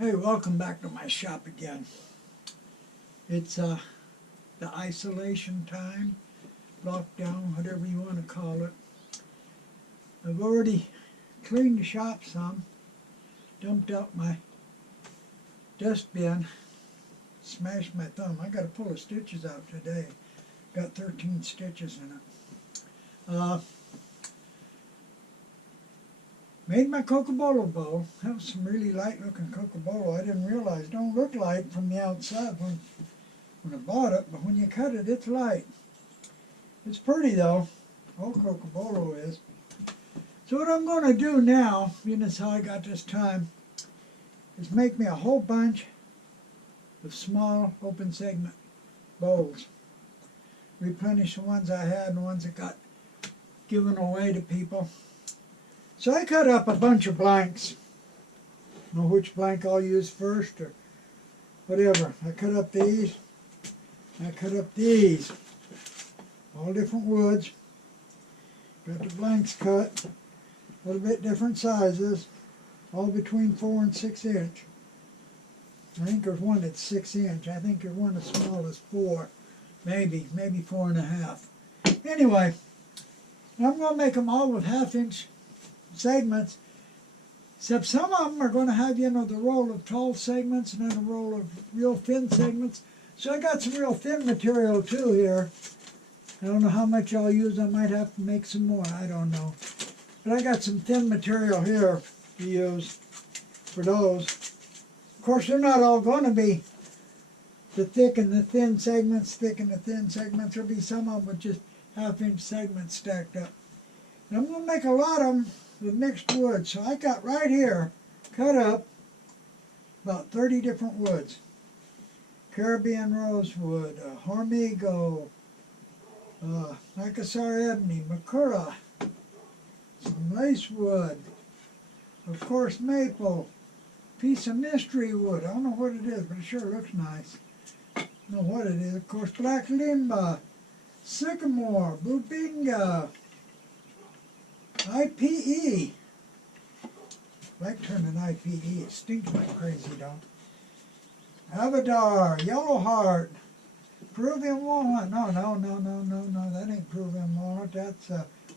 Hey, welcome back to my shop again. It's the isolation time, lockdown, whatever you want to call it. I've already cleaned the shop some, dumped out my dustbin, smashed my thumb. I got to pull the stitches out today. Got 13 stitches in it. Made my cocobolo bowl. That was some really light looking cocobolo. I didn't realize it don't look light from the outside when I bought it, but when you cut it, it's light. It's pretty though. All cocobolo is. So what I'm going to do now, being as how I got this time, is make me a whole bunch of small open segment bowls. Replenish the ones I had and the ones that got given away to people. So I cut up a bunch of blanks. I don't know which blank I'll use first or whatever. I cut up these. I cut up these. All different woods. Got the blanks cut. A little bit different sizes. All between 4 and 6 inch. I think there's one that's 6 inch. I think there's one as small as 4. Maybe 4.5. Anyway, I'm going to make them all with 1/2 inch segments, except some of them are going to have, the roll of tall segments and then a roll of real thin segments. So I got some real thin material too here. I don't know how much I'll use. I might have to make some more. I don't know. But I got some thin material here to use for those. Of course, they're not all going to be the thick and the thin segments, thick and the thin segments. There'll be some of them with just 1/2 inch segments stacked up. And I'm going to make a lot of them with mixed wood. So I got right here cut up about 30 different woods. Caribbean rosewood, hormigo, Macassar ebony, macura, some lace wood, of course maple, piece of mystery wood. I don't know what it is, but it sure looks nice. I don't know what it is. Of course, black limba, sycamore, bubinga, IPE. I like turning IPE. It stinks like crazy, don't it? Avadar, yellow heart, Peruvian walnut. No, that ain't Peruvian walnut. That's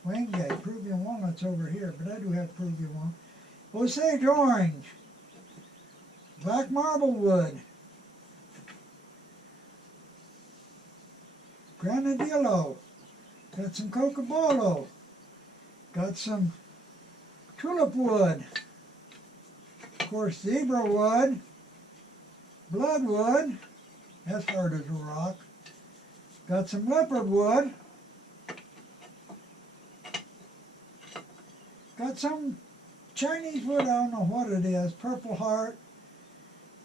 Wenge. Peruvian walnut's over here, but I do have Peruvian walnut. Osage orange, black marble wood, granadillo, got some cocobolo, got some tulip wood, of course zebra wood, bloodwood, that's hard as a rock, got some leopard wood, got some Chinese wood, I don't know what it is, purple heart,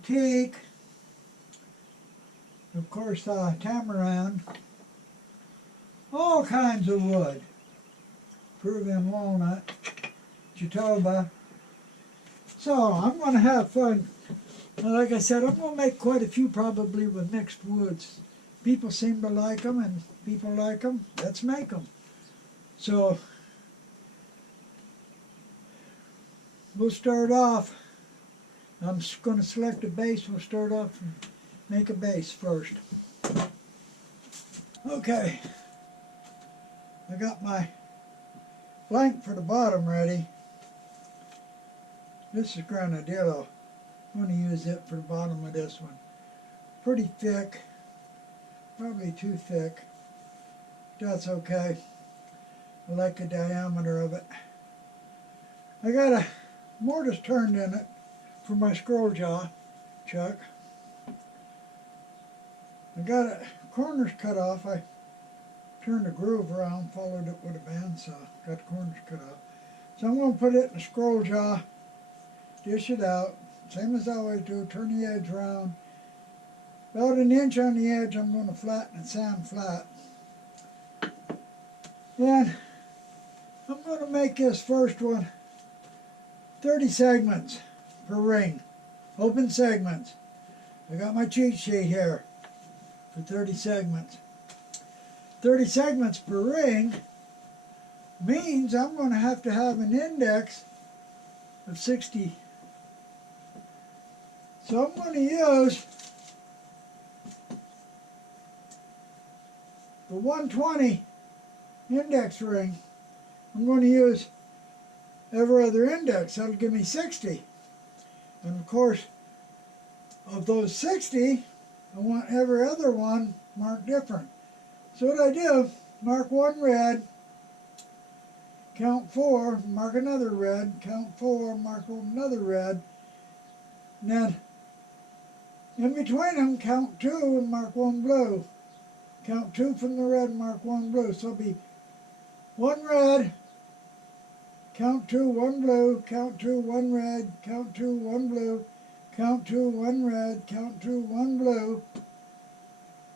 teak, of course tamarind, all kinds of wood. Peruvian walnut, jatoba. So I'm going to have fun. And like I said, I'm going to make quite a few probably with mixed woods. People seem to like them, and people like them. Let's make them. So we'll start off. I'm going to select a base. We'll start off and make a base first. Okay. I got my blank for the bottom ready. This is granadillo. I'm going to use it for the bottom of this one. Pretty thick. Probably too thick. That's okay. I like the diameter of it. I got a mortise turned in it for my scroll jaw chuck. I got it corners cut off. I turned the groove around, followed it with a bandsaw, got the corners cut off. So I'm going to put it in the scroll jaw, dish it out, same as I always do, turn the edge around. About 1 inch on the edge, I'm going to flatten it, sand flat. Then I'm going to make this first one 30 segments per ring, open segments. I got my cheat sheet here for 30 segments. 30 segments per ring means I'm going to have an index of 60 So I'm going to use the 120 index ring. I'm going to use every other index. That'll give me 60. And of course, of those 60, I want every other one marked different. So what I do, mark one red, count 4, mark another red, count 4, mark another red, and then in between them, count 2 and mark 1 blue. Count 2 from the red and mark 1 blue. So it'll be 1 red, count 2, 1 blue, count 2, 1 red, count 2, 1 blue, count 2, 1 red, count 2, 1 blue,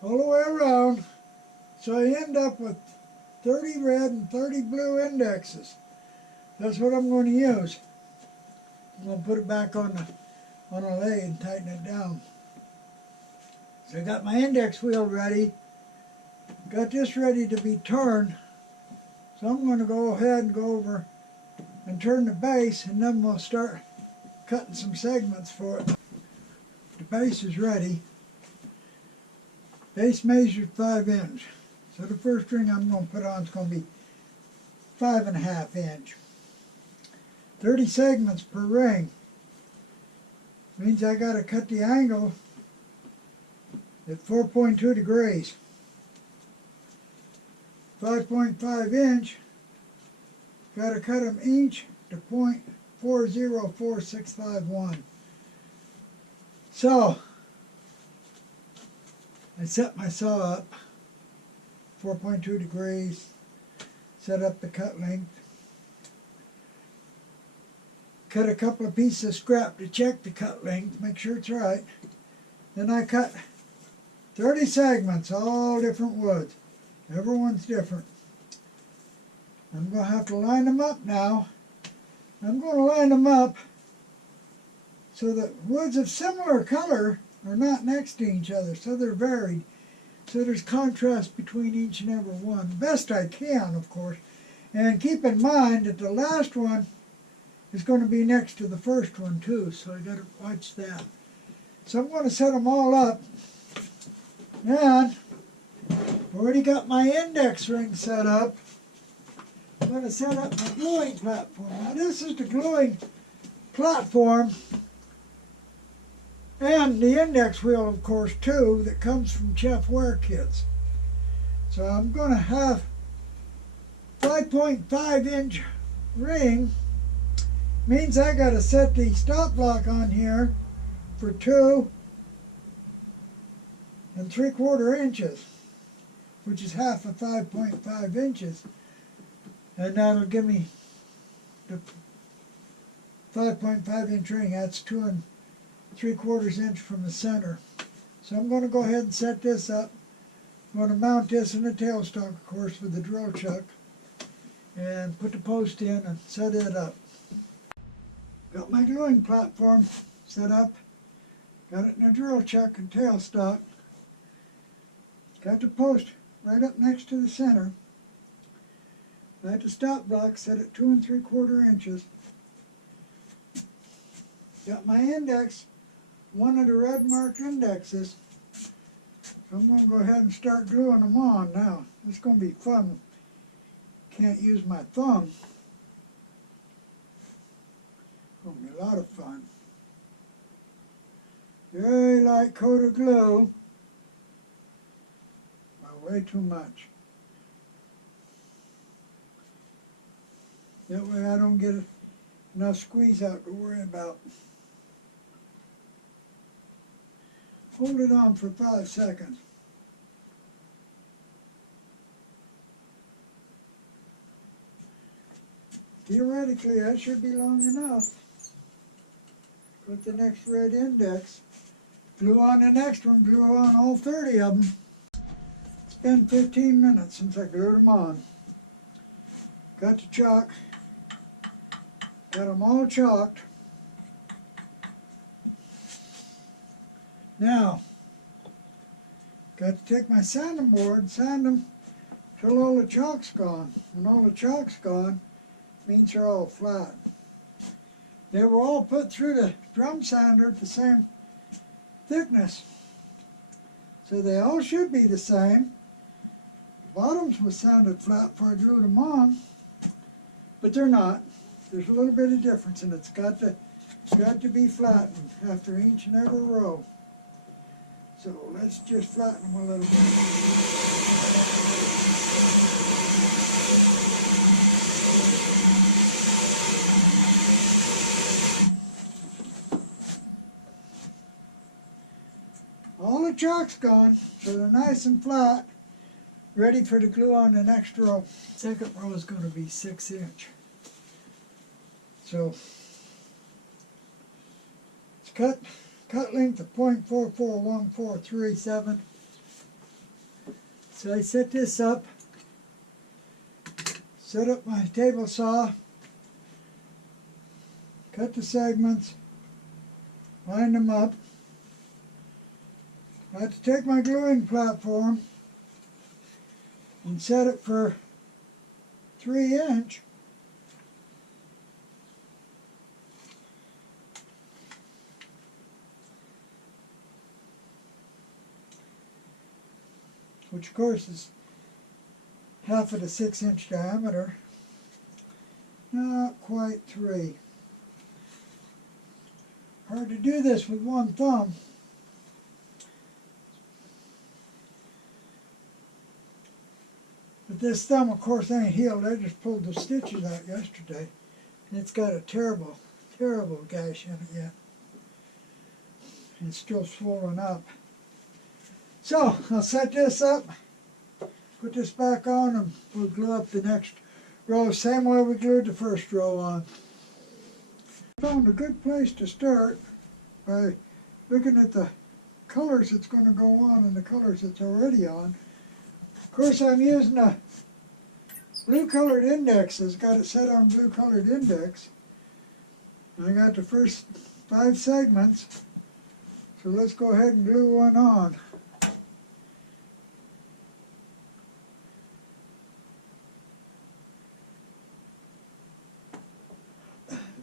all the way around. So I end up with 30 red and 30 blue indexes. That's what I'm going to use. I'm going to put it back on a lathe and tighten it down. So I got my index wheel ready. Got this ready to be turned. So I'm going to go ahead and go over and turn the base, and then we'll start cutting some segments for it. The base is ready. Base measures 5 inch. So the first ring I'm going to put on is going to be 5.5 inch. 30 segments per ring. Means I got to cut the angle at 4.2 degrees. 5.5 inch, got to cut them each to 0.404651. So, I set my saw up, 4.2 degrees, set up the cut length, cut a couple of pieces of scrap to check the cut length, make sure it's right. Then I cut 30 segments, all different woods. Everyone's different. I'm going to have to line them up now. I'm going to line them up so that woods of similar color are not next to each other, so they're varied. So there's contrast between each and every one. Best I can, of course. And keep in mind that the last one is going to be next to the first one too, so I got to watch that. So I'm going to set them all up. And I've already got my index ring set up. I'm going to set up my gluing platform. Now this is the gluing platform and the index wheel, of course, too, that comes from Chef Ware kits. So I'm going to have 5.5 inch ring. Means I got to set the stop block on here for 2 3/4 inches, which is half of 5.5 inches. And that'll give me the 5.5 inch ring. That's 2 3/4 inch from the center. So I'm going to go ahead and set this up. I'm going to mount this in the tailstock, of course, with the drill chuck, and put the post in and set it up. Got my gluing platform set up. Got it in a drill chuck and tailstock. Got the post right up next to the center. Got the stop block set at 2 3/4 inches. Got my index, one of the red marked indexes. So I'm going to go ahead and start gluing them on now. It's going to be fun. Can't use my thumb. It's going to be a lot of fun. Very light coat of glue. Well, way too much. That way I don't get enough squeeze out to worry about. Hold it on for 5 seconds. Theoretically, that should be long enough. Put the next red index. Glue on the next one, glue on all 30 of them. It's been 15 minutes since I glued them on. Got the chalk. Got them all chalked. Now, got to take my sanding board and sand them till all the chalk's gone. When all the chalk's gone, means they're all flat. They were all put through the drum sander at the same thickness. So they all should be the same. Bottoms was sounded flat before I glued them on, but they're not. There's a little bit of difference, and it's got to be flattened after each and every row. So let's just flatten them a little bit. All the chalk's gone, so they're nice and flat, ready for the glue on the next row. Second row is going to be 6 inch. So it's cut length of 0.441437. So I set this up, set up my table saw, cut the segments, line them up. I have to take my gluing platform and set it for 3 inch. Which of course is half of the 6 inch diameter. Not quite 3. Hard to do this with one thumb. But this thumb, of course, ain't healed. I just pulled the stitches out yesterday. And it's got a terrible, terrible gash in it yet. And it's still swollen up. So, I'll set this up, put this back on, and we'll glue up the next row, same way we glued the first row on. Found a good place to start by looking at the colors that's going to go on and the colors that's already on. Of course, I'm using a blue colored index. It's got it set on blue colored index. I got the first 5 segments, so let's go ahead and glue one on.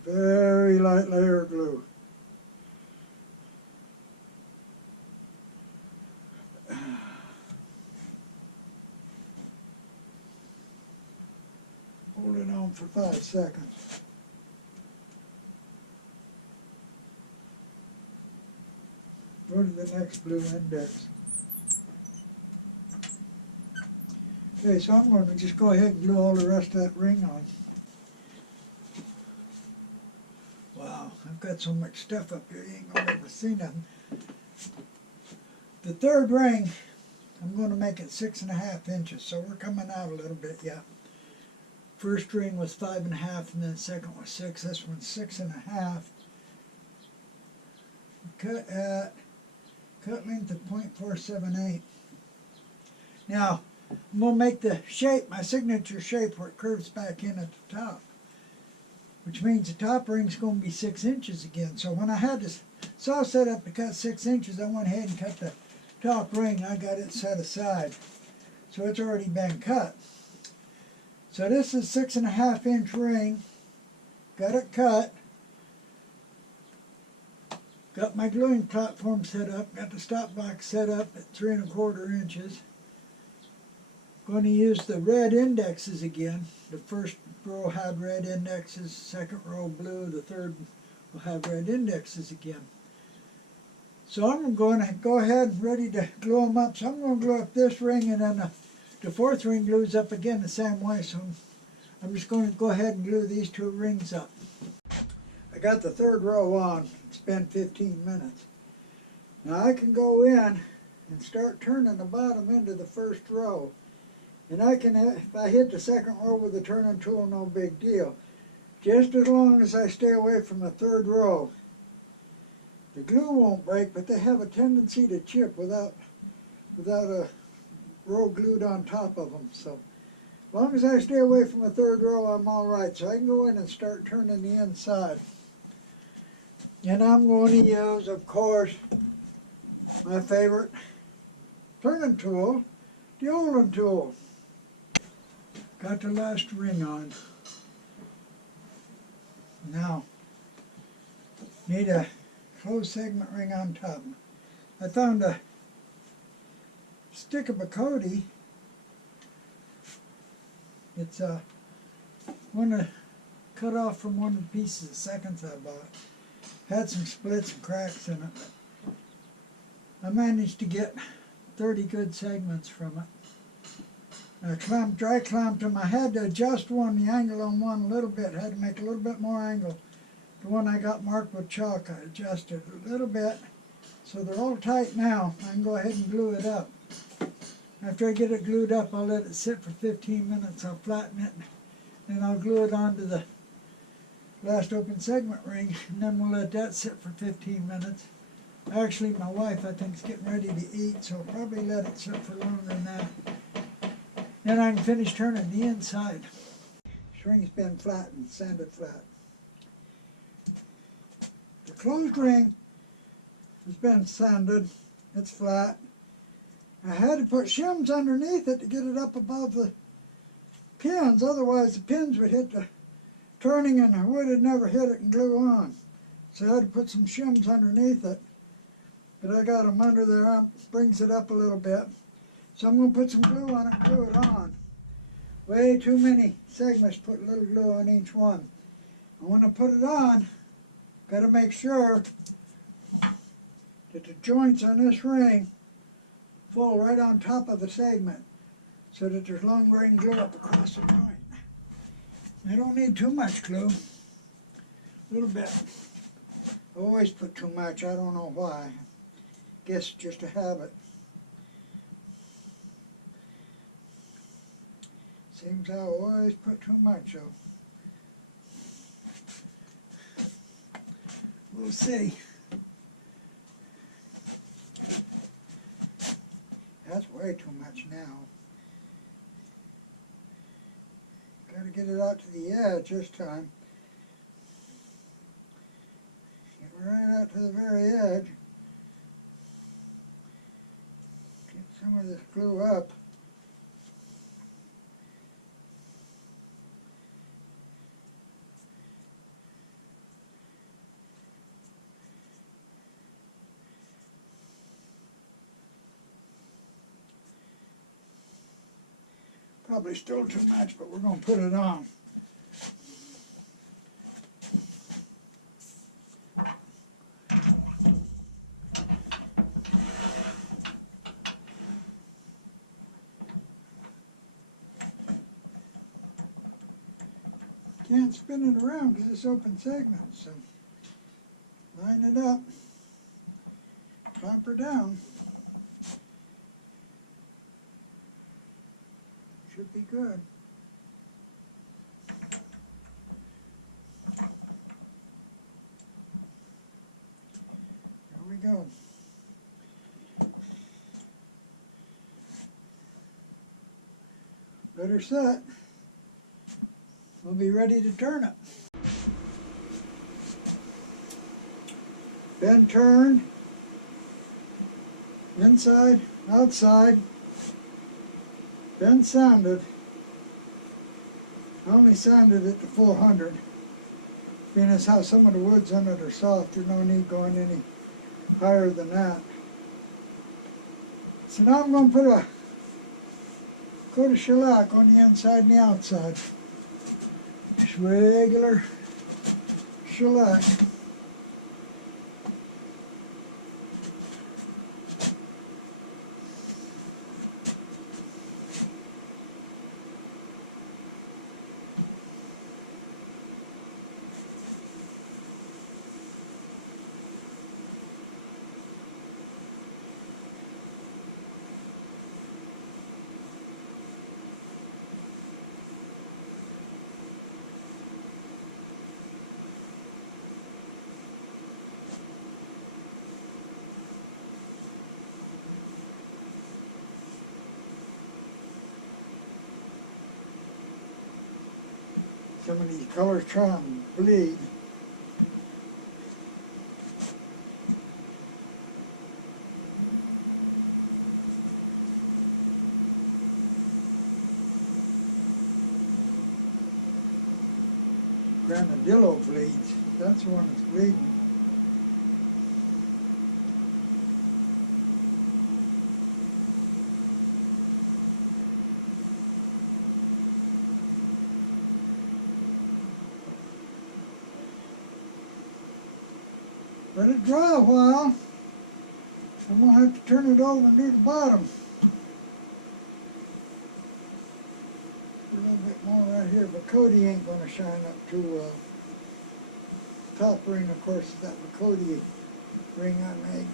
Very light layer of glue. Hold it on for 5 seconds. Go to the next blue index. Okay, so I'm going to just go ahead and glue all the rest of that ring on. Wow, I've got so much stuff up here, you ain't gonna ever see nothing. The third ring, I'm going to make it 6.5 inches, so we're coming out a little bit yet. First ring was 5.5, and then the second was 6. This one's 6.5. Cut length of 0.478. Now, I'm going to make the shape, my signature shape, where it curves back in at the top. Which means the top ring's going to be 6 inches again. So when I had this saw set up to cut 6 inches, I went ahead and cut the top ring. I got it set aside. So it's already been cut. So this is 6.5 inch ring. Got it cut. Got my gluing platform set up. Got the stop box set up at 3.25 inches. Going to use the red indexes again. The first row had red indexes, second row blue, the third will have red indexes again. So I'm going to go ahead and ready to glue them up. So I'm going to glue up this ring, and then the fourth ring glues up again the same way. So I'm just going to go ahead and glue these 2 rings up. I got the third row on. It's been 15 minutes. Now I can go in and start turning the bottom into the first row. And I can, if I hit the second row with the turning tool, no big deal. Just as long as I stay away from the third row. The glue won't break, but they have a tendency to chip without a row glued on top of them. So as long as I stay away from the third row, I'm all right. So I can go in and start turning the inside. And I'm going to use, of course, my favorite turning tool, the Olin tool. Got the last ring on. Now, need a closed segment ring on top. I found a stick of Bacote. It's one I cut off from one of the pieces of seconds I bought. Had some splits and cracks in it, but I managed to get 30 good segments from it. I dry clamped them. I had to adjust the angle on one a little bit. I had to make a little bit more angle. The one I got marked with chalk, I adjusted a little bit. So they're all tight now. I can go ahead and glue it up. After I get it glued up, I'll let it sit for 15 minutes. I'll flatten it, and I'll glue it onto the last open segment ring, and then we'll let that sit for 15 minutes. Actually, my wife, I think, is getting ready to eat, so I'll probably let it sit for longer than that. Then I can finish turning the inside. This ring's been flattened, sanded flat. The closed ring has been sanded. It's flat. I had to put shims underneath it to get it up above the pins, otherwise the pins would hit the turning and the wood would never hit it and glue on. So I had to put some shims underneath it. But I got them under there, brings it up a little bit. So I'm going to put some glue on it and glue it on. Way too many segments, put a little glue on each one. And when I put it on, got to make sure that the joints on this ring fall right on top of the segment so that there's long grain glue up across the joint. I don't need too much glue, a little bit. I always put too much, I don't know why. Guess just a habit. Seems I always put too much, so we'll see. That's way too much now. Got to get it out to the edge this time. Get right out to the very edge. Get some of this glue up. Probably still too much, but we're going to put it on. Can't spin it around because it's open segment, so line it up, clamp her down. Should be good. There we go. Let her set. We'll be ready to turn it. Been turned. Inside, outside. Been sanded. I only sanded it to 400. Being as how some of the woods on it are soft, there's no need going any higher than that. So now I'm going to put a coat of shellac on the inside and the outside. Just regular shellac. Some of these colors try and bleed. Granadillo bleeds. That's the one that's bleeding. Let it dry a while. I'm going to have to turn it over and do the bottom. A little bit more right here, but Cody ain't going to shine up to top ring, of course, is that Cody ring I made.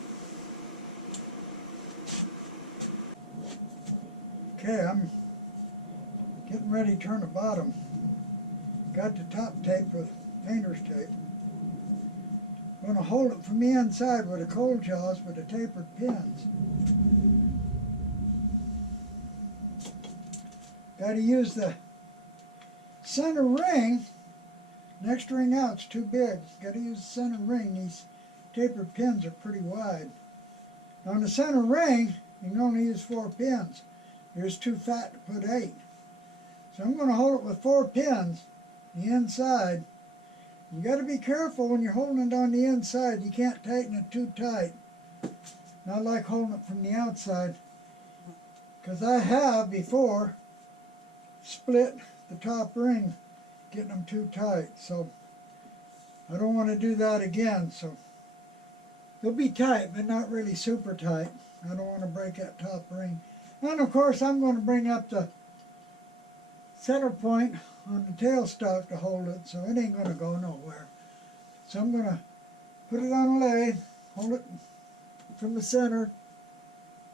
Okay, I'm getting ready to turn the bottom. Got the top taped with painter's tape. I'm going to hold it from the inside with the cold jaws with the tapered pins. Got to use the center ring. Next ring out's too big. Got to use the center ring. These tapered pins are pretty wide. On the center ring, you can only use 4 pins. Here's too fat to put 8. So I'm going to hold it with 4 pins, the inside. You got to be careful when you're holding it on the inside. You can't tighten it too tight. Not like holding it from the outside. Because I have before split the top ring, getting them too tight. So I don't want to do that again. So they'll be tight, but not really super tight. I don't want to break that top ring. And of course I'm going to bring up the center point on the tailstock to hold it, so it ain't going to go nowhere. So I'm going to put it on a lathe, hold it from the center,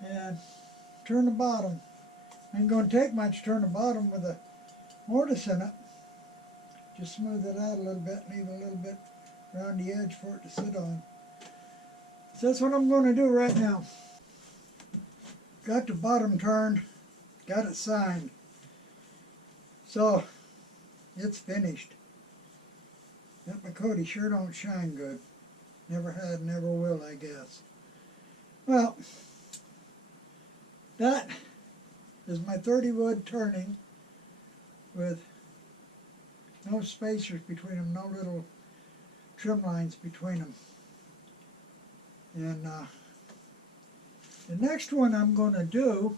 and turn the bottom. Ain't going to take much to turn the bottom with a mortise in it. Just smooth it out a little bit, leave a little bit around the edge for it to sit on. So that's what I'm going to do right now. Got the bottom turned, got it signed. So it's finished. That Makoti sure don't shine good. Never had, never will, I guess. Well, that is my 30 wood turning with no spacers between them, no little trim lines between them. And the next one I'm going to do,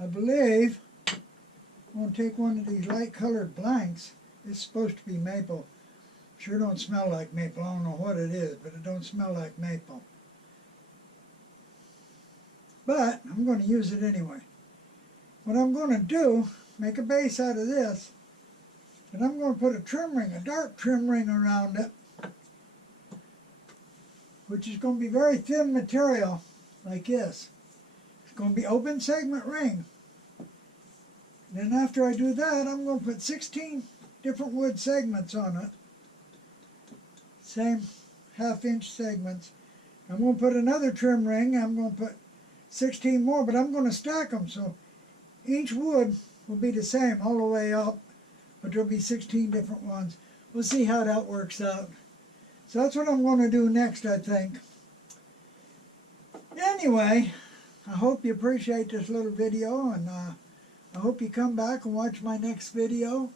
I believe, I'm going to take one of these light colored blanks. It's supposed to be maple. Sure don't smell like maple. I don't know what it is, but it don't smell like maple. But I'm going to use it anyway. What I'm going to do, make a base out of this, and I'm going to put a trim ring, a dark trim ring around it, which is going to be very thin material, like this. It's going to be open segment ring. Then after I do that, I'm going to put 16 different wood segments on it. Same half-inch segments. I'm going to put another trim ring. I'm going to put 16 more, but I'm going to stack them. So each wood will be the same all the way up, but there'll be 16 different ones. We'll see how that works out. So that's what I'm going to do next, I think. Anyway, I hope you appreciate this little video, and I hope you come back and watch my next video.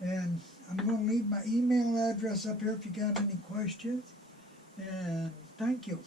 And I'm going to leave my email address up here if you got any questions. And thank you.